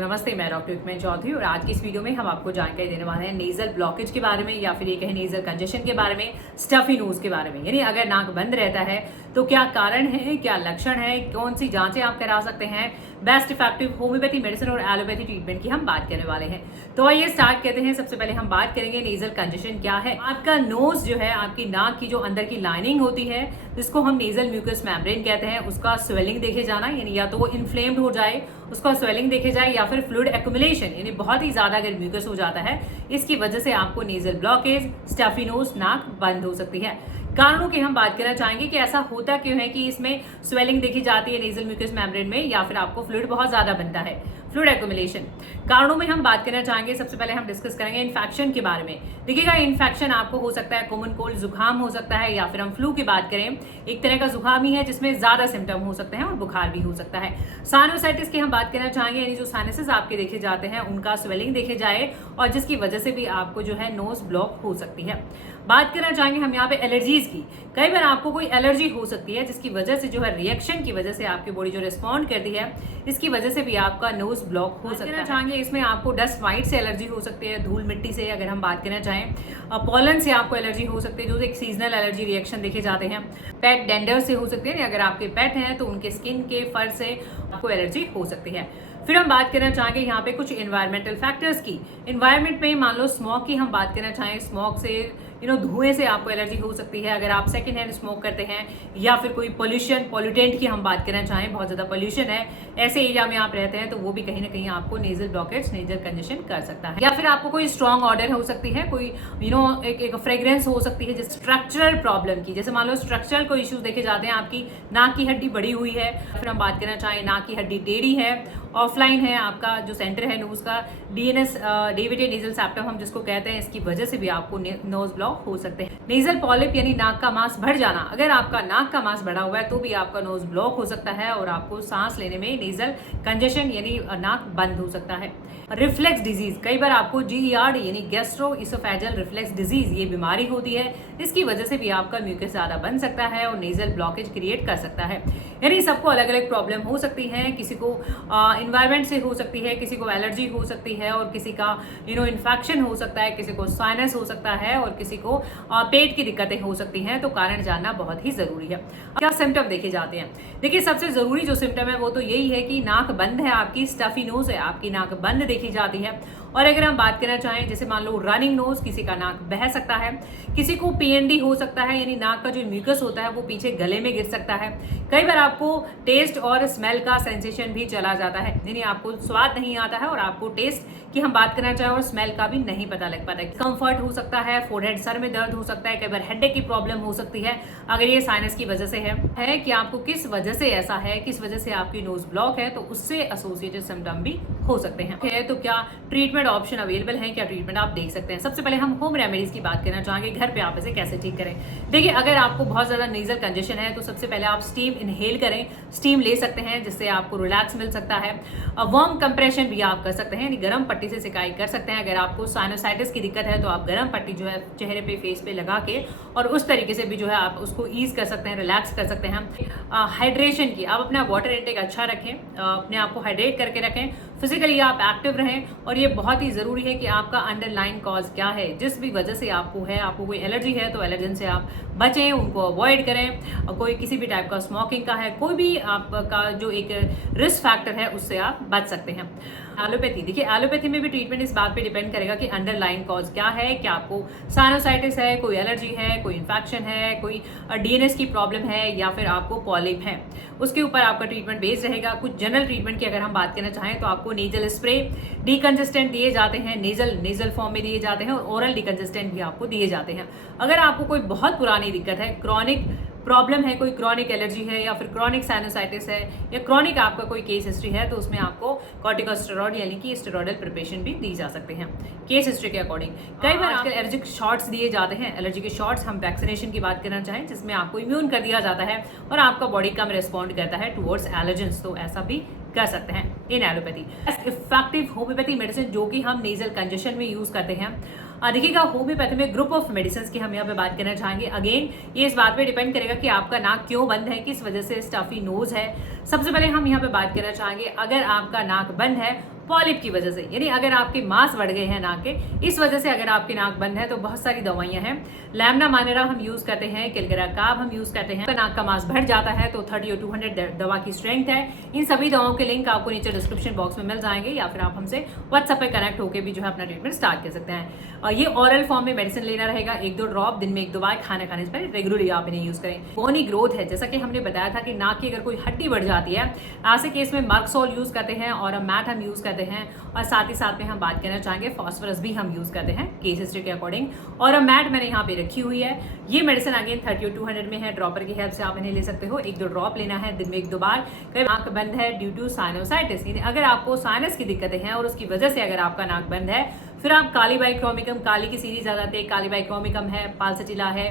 नमस्ते, मैं डॉक्टर युक्मेन चौधरी और आज की इस वीडियो में हम आपको जानकारी देने वाले हैं नेजल ब्लॉकेज के बारे में या फिर ये कहें नेजल कंजेशन के बारे में, स्टफी नोज के बारे में। यानी अगर नाक बंद रहता है तो क्या कारण है, क्या लक्षण है, कौन सी जांचें आप करा सकते हैं, बेस्ट इफेक्टिव होम्योपैथी मेडिसिन और एलोपैथी ट्रीटमेंट की हम बात करने वाले हैं। तो आइए स्टार्ट करते हैं। सबसे पहले हम बात करेंगे नेजल कंजेशन क्या है। आपका नोज जो है, आपकी नाक की जो अंदर की लाइनिंग होती है जिसको हम नेजल म्यूकस मेम्ब्रेन कहते हैं, उसका स्वेलिंग देखे जाना, यानी या तो वो इन्फ्लेम्ड हो जाए, उसका स्वेलिंग देखे जाए, या फिर फ्लूइड एक्युमुलेशन यानी बहुत ही ज्यादा अगर म्यूकस हो जाता है, इसकी वजह से आपको नेजल ब्लॉकेज, स्टफी नोज, नाक बंद हो सकती है। कारणों की हम बात करना चाहेंगे कि ऐसा होता क्यों है कि इसमें स्वेलिंग देखी जाती है नेजल म्यूकस मेम्ब्रेन में, या फिर आपको फ्लूइड बहुत ज्यादा बनता है, फ्लूइड एक्युमुलेशन। कारणों में हम बात करना चाहेंगे। सबसे पहले हम डिस्कस करेंगे इन्फेक्शन के बारे में। देखिएगा, इन्फेक्शन आपको हो सकता है कॉमन कोल्ड, जुकाम हो सकता है, या फिर हम फ्लू की बात करें, एक तरह का जुकाम ही है जिसमें ज्यादा सिम्टम हो सकते हैं और बुखार भी हो सकता है। साइनोसाइटिस की हम बात करना चाहेंगे, यानी जो साइनसेस आपके देखे जाते हैं उनका स्वेलिंग देखे जाए और जिसकी वजह से भी आपको जो है नोज ब्लॉक हो सकती है। बात करना चाहेंगे हम यहाँ पे एलर्जीज की। कई बार आपको कोई एलर्जी हो सकती है जिसकी वजह से जो है रिएक्शन की वजह से आपकी बॉडी जो रिस्पॉन्ड करती है, इसकी वजह से भी आपका नोज ब्लॉक हो सकता है। चाहेंगे इसमें आपको डस्ट माइट से एलर्जी हो सकती है, धूल मिट्टी से अगर हम बात करना चाहें, पॉलन से आपको एलर्जी हो सकती है, जो एक सीजनल एलर्जी रिएक्शन देखे जाते हैं। पेट डेंडर से हो सकते हैं, अगर आपके पेट हैं तो उनके स्किन के फर से आपको एलर्जी हो सकती है। फिर हम बात करना चाहेंगे यहाँ पे कुछ एनवायरमेंटल फैक्टर्स की। एनवायरमेंट में मान लो स्मोक की हम बात करना चाहें, स्मोक से धुएं से आपको एलर्जी हो सकती है अगर आप सेकंड हैंड स्मोक करते हैं, या फिर कोई पोल्यूशन, पॉल्यूटेंट की हम बात करना चाहें, बहुत ज्यादा पोल्यूशन है ऐसे एरिया में आप रहते हैं तो वो भी कहीं ना कहीं आपको नेजल ब्लॉकेज, नेजल कंजेशन कर सकता है। या फिर आपको कोई स्ट्रॉन्ग ऑर्डर हो सकती है, कोई एक फ्रेग्रेंस हो सकती है, जैसे स्ट्रक्चरल प्रॉब्लम की, जैसे मान लो स्ट्रक्चरल कोई इश्यूज देखे जाते हैं, आपकी नाक की हड्डी बड़ी हुई है, फिर हम बात करना चाहें नाक की हड्डी टेढ़ी है, ऑफलाइन है, आपका जो सेंटर है नोज का, डीएनएस डेविडेड नेजल सेप्टम हम जिसको कहते हैं, इसकी वजह से भी आपको नोज ब्लॉक हो सकते हैं। नेजल पॉलिप यानी नाक का मांस बढ़ जाना, अगर आपका नाक का मांस बढ़ा हुआ है तो भी आपका नोज ब्लॉक हो सकता है और आपको सांस लेने में नेजल कंजेशन यानी नाक बंद हो सकता है। रिफ्लेक्स डिजीज, कई बार आपको जीईआर यानी गैस्ट्रो इसोफेजल रिफ्लेक्स डिजीज ये बीमारी होती है, इसकी वजह से भी आपका म्यूकस ज्यादा बन सकता है और नेजल ब्लॉकेज क्रिएट कर सकता है। यानी सबको अलग अलग प्रॉब्लम हो सकती है, किसी को इन्वायरमेंट से हो सकती है, किसी को एलर्जी हो सकती है, और किसी का इन्फेक्शन हो सकता है, किसी को साइनस हो सकता है, और किसी को पेट की दिक्कतें हो सकती हैं। तो कारण जानना बहुत ही जरूरी है। क्या सिम्टम देखे जाते हैं? देखिए, सबसे जरूरी जो सिम्टम है वो तो यही है कि नाक बंद है, आपकी स्टफी नोज है, आपकी नाक बंद देखी जाती है। और अगर हम बात करना चाहें, जैसे मान लो रनिंग नोज, किसी का नाक बह सकता है, किसी को पीएनडी हो सकता है, यानी नाक का जो म्यूकस होता है वो पीछे गले में गिर सकता है। कई बार आपको टेस्ट और स्मेल का सेंसेशन भी चला जाता है, यानी आपको स्वाद नहीं आता है और आपको टेस्ट की हम बात करना चाहें और स्मेल का भी नहीं पता लग पाता है। कंफर्ट हो सकता है, फोरहेड, सर में दर्द हो सकता है, कई बार हेडेक की प्रॉब्लम हो सकती है। अगर ये साइनस की वजह से है कि आपको किस वजह से ऐसा है, किस वजह से आपकी नोज ब्लॉक है, तो उससे एसोसिएटेड सिम्टम भी हो सकते हैं। तो क्या ट्रीटमेंट ऑप्शन अवेलेबल है, क्या ट्रीटमेंट आप देख सकते हैं? सबसे पहले हम होम रेमेडीज की बात करना चाहेंगे, घर पे आप इसे कैसे ठीक करें। देखिए, अगर आपको बहुत ज्यादा नेजल कंजेशन है तो सबसे पहले आप स्टीम इनहेल करें, स्टीम ले सकते हैं जिससे आपको रिलैक्स मिल सकता है। वार्म कंप्रेशन भी आप कर सकते हैं, यानी गर्म पट्टी से सिकाई कर सकते हैं। अगर आपको साइनोसाइटिस की दिक्कत है तो आप गर्म पट्टी जो है चेहरे पे, फेस पे लगा के और उस तरीके से भी जो है आप उसको ईज कर सकते हैं, रिलैक्स कर सकते हैं। हाइड्रेशन की, आप अपना वाटर इनटेक अच्छा रखें, अपने आप को हाइड्रेट करके रखें, फिजिकली आप एक्टिव रहें, और ये बहुत ही जरूरी है कि आपका अंडरलाइन कॉज क्या है, जिस भी वजह से आपको है, आपको कोई एलर्जी है तो एलर्जन से आप बचें, उनको अवॉइड करें। और कोई किसी भी टाइप का स्मोकिंग का है, कोई भी आपका जो एक रिस्क फैक्टर है उससे आप बच सकते हैं। एलोपैथी, देखिए एलोपैथी में भी ट्रीटमेंट इस बात पे डिपेंड करेगा कि अंडरलाइन कॉज क्या है, क्या आपको साइनोसाइटिस है, कोई एलर्जी है, कोई इन्फेक्शन है, कोई डीएनएस की प्रॉब्लम है, या फिर आपको पॉलिप है, उसके ऊपर आपका ट्रीटमेंट बेस्ड रहेगा। कुछ जनरल ट्रीटमेंट की अगर हम बात करना चाहें तो आपको नेजल स्प्रे, डिकंजेस्टेंट दिए जाते हैं, नेजल फॉर्म में दिए जाते हैं, और ओरल डिकंजेस्टेंट भी आपको दिए जाते हैं। अगर आपको कोई बहुत पुरानी दिक्कत है, क्रॉनिक प्रॉब्लम है, कोई क्रॉनिक एलर्जी है, या फिर क्रॉनिक साइनोसाइटिस है, या क्रॉनिक आपका कोई केस हिस्ट्री है, तो उसमें आपको कॉर्टिकोस्टेरॉइड यानी कि स्टेरॉइडल प्रिपरेशन भी दी जा सकते हैं केस हिस्ट्री के अकॉर्डिंग। कई बार आजकल एलर्जिक शॉट्स दिए जाते हैं। एलर्जी के शॉट्स हम वैक्सीनेशन की बात करना चाहें, जिसमें आपको इम्यून कर दिया जाता है और आपका बॉडी कम रिस्पॉन्ड करता है टुवर्ड्स एलर्जेंस, तो ऐसा भी कर सकते हैं इन एलोपैथी। इफेक्टिव होम्योपैथी मेडिसिन जो कि हम नेजल कंजेशन में यूज करते हैं, देखिएगा होम्योपैथी में ग्रुप ऑफ मेडिसिन की हम यहाँ पे बात करना चाहेंगे। अगेन ये इस बात पे डिपेंड करेगा कि आपका नाक क्यों बंद है, किस वजह से स्टफी नोज है। सबसे पहले हम यहाँ पे बात करना चाहेंगे, अगर आपका नाक बंद है पॉलिप की वजह से, यानी अगर आपके मांस बढ़ गए हैं नाक के, इस वजह से अगर आपकी नाक बंद है तो बहुत सारी दवाइयां हैं। लैम्ना मानेरा हम यूज करते हैं, केलगरा काब हम यूज करते हैं। नाक का मांस बढ़ जाता है तो 30 और 200 दवा की स्ट्रेंथ है। इन सभी दवाओं के लिंक आपको नीचे डिस्क्रिप्शन बॉक्स में मिल जाएंगे, या फिर आप हमसे व्हाट्सएप पे कनेक्ट होकर भी जो है अपना ट्रीटमेंट स्टार्ट कर सकते हैं। और ये ऑरल फॉर्म में मेडिसिन लेना रहेगा, 1-2 ड्रॉप दिन में 1-2 बार खाना खाने से पहले रेगुलरली आप इन्हें यूज करें। बोनी ग्रोथ है, जैसा कि हमने बताया था कि नाक की अगर कोई हड्डी बढ़ जाती है, ऐसे केस में मर्कसोल यूज करते हैं और मैट हम यूज करते हैं, और साथ ही साथ में हम बात करना चाहेंगे फॉस्फोरस भी हम यूज करते हैं केस हिस्ट्री के अकॉर्डिंग। और मैट मैंने यहाँ पे रखी हुई है। ये मेडिसिन अगेन 30 और 200 में है, ड्रॉपर की हेल्प से आप इन्हें ले सकते हो। 1-2 ड्रॉप लेना है दिन में 1-2 बार। कई नाक बंद है ड्यू टू साइनोसाइटिस, यानी अगर आपको साइनस की दिक्कतें हैं और उसकी वजह से अगर आपका नाक बंद है, फिर आप काली बाइक्रोमिकम, काली की सीरीज आ जाते हैं, काली बाइक्रोमिकम है, पालसेटिला है,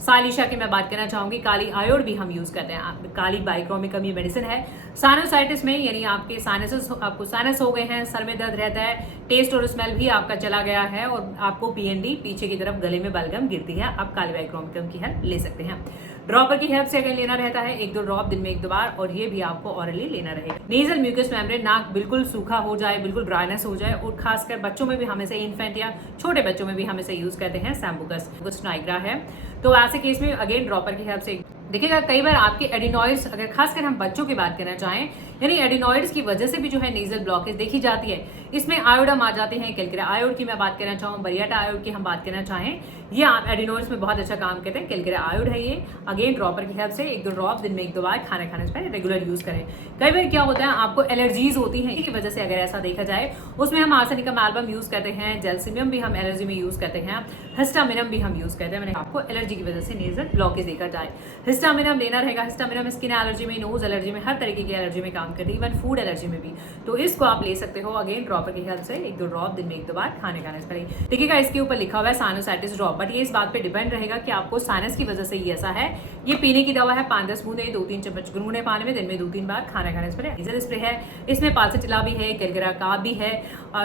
सालिशा की मैं बात करना चाहूंगी, काली आयोड भी हम यूज करते हैं। काली बाइक्रोमिकम ये मेडिसिन है साइनोसाइटिस में, यानी आपके साइनस, आपको साइनस हो गए हैं, सर में दर्द रहता है, टेस्ट और स्मेल भी आपका चला गया है, और आपको पीएनडी पीछे की तरफ गले में बलगम गिरती है, आप काली बाइक्रोमिकम की हेल्प ले सकते हैं। ड्रॉपर की हेल्प से अगर लेना रहता है 1-2 ड्रॉप दिन में 1-2 बार, और ये भी आपको ऑरली लेना रहेगा। नेजल म्यूकस मेम्ब्रेन, नाक बिल्कुल सूखा हो जाए, बिल्कुल ड्राइनेस हो जाए, और खासकर बच्चों में भी हमें से, इन्फेंट या छोटे बच्चों में भी हमें से यूज करते हैं सैम्बुकस नाइग्रा है, तो ऐसे केस में अगेन ड्रॉपर की हेल्प से देखिएगा। कई बार आपके एडिनॉइड्स, अगर खासकर हम बच्चों की बात करना चाहें, यानी एडिनॉइड्स की वजह से भी जो है नेजल ब्लॉकेज देखी जाती है, इसमें आयोडम आ जाते हैं। केलकेरा आयोड की मैं बात करना चाहूँ, बरियाटा आयोड की हम बात करना चाहें, ये आप एडिनॉइड्स में बहुत अच्छा काम करते हैं। केलकेरा आयोड है ये, अगेन ड्रॉपर की हेल्प से 1-2 ड्रॉप दिन में 1-2 बार खाना खाने से पहले रेगुलर यूज करें। कई बार क्या होता है, आपको एलर्जीज होती हैं, इसकी वजह से अगर ऐसा देखा जाए, उसमें हम आर्सेनिकम एल्बम यूज करते हैं, जेल्सिमियम भी हम एलर्जी में यूज करते हैं, हिस्टामिनम भी हम यूज करते हैं। मैंने आपको एलर्जी की वजह से नेजल ब्लॉकेज देखा जाए, हिस्टामिनम लेना रहेगा। हिस्टामिनम स्किन एलर्जी में, नोज एलर्जी में, हर तरीके की एलर्जी में काम करती है, इवन फूड एलर्जी में भी, तो इसको आप ले सकते हो अगेन ड्रॉपर की हेल्प से 1-2 ड्रॉप दिन में 1-2 बार खाने खाने से पहले। देखिएगा इसके ऊपर लिखा हुआ है साइनोसाइटिस ड्रॉप, बट ये इस बात पे डिपेंड रहेगा कि आपको साइनस की वजह से ही ऐसा है। ये पीने की दवा है, 5-10 बूंदे 2-3 चम्मच गुनगुने पानी में दिन में 2-3 बार खाना खाने से पहले। नेजल स्प्रे है, इसमें पालसेटिला भी है, केलगरा काब भी है,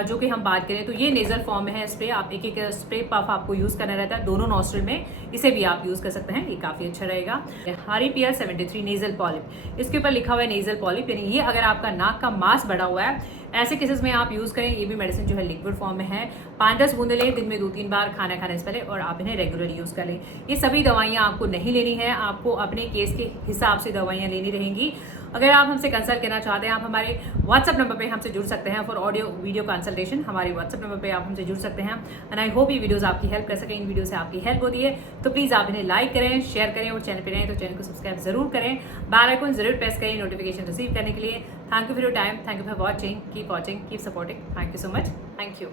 जो कि हम बात करें तो ये नेजल फॉर्म में है स्प्रे। आप एक स्प्रे पफ आपको यूज करना रहता है दोनों नॉस्ट्रिल में, इसे भी आप यूज कर सकते हैं, ये काफी अच्छा रहेगा। हारीपियर 73 नेजल पॉलिप, इसके ऊपर लिखा हुआ है नेजल पॉलिप, यानी ये अगर आपका नाक का मांस बढ़ा हुआ है, ऐसे केसेस में आप यूज करें। ये भी मेडिसिन जो है लिक्विड फॉर्म में है, 5-10 बूंदे लें दिन में 2-3 बार खाना खाने से पहले, और आप इन्हें रेगुलर यूज कर लें। ये सभी दवाइयां आपको नहीं लेनी है, आपको अपने केस के हिसाब से दवाइयां लेनी रहेंगी। अगर आप हमसे कंसल्ट करना चाहते हैं, आप हमारे व्हाट्सएप नंबर पे हमसे जुड़ सकते हैं फॉर ऑडियो वीडियो कंसल्टेशन। हमारे व्हाट्सएप नंबर पे आप हमसे जुड़ सकते हैं, एंड आई होप ये वीडियोस आपकी हेल्प कर सकें। इन वीडियो से आपकी हेल्प होती है तो प्लीज़ आप इन्हें लाइक करें, शेयर करें, और चैनल पे रहें तो चैनल को सब्सक्राइब जरूर करें, बेल आइकन जरूर प्रेस करें नोटिफिकेशन रिसीव करने के लिए। Thank you for your time, thank you for watching, keep watching, keep supporting, thank you so much, thank you.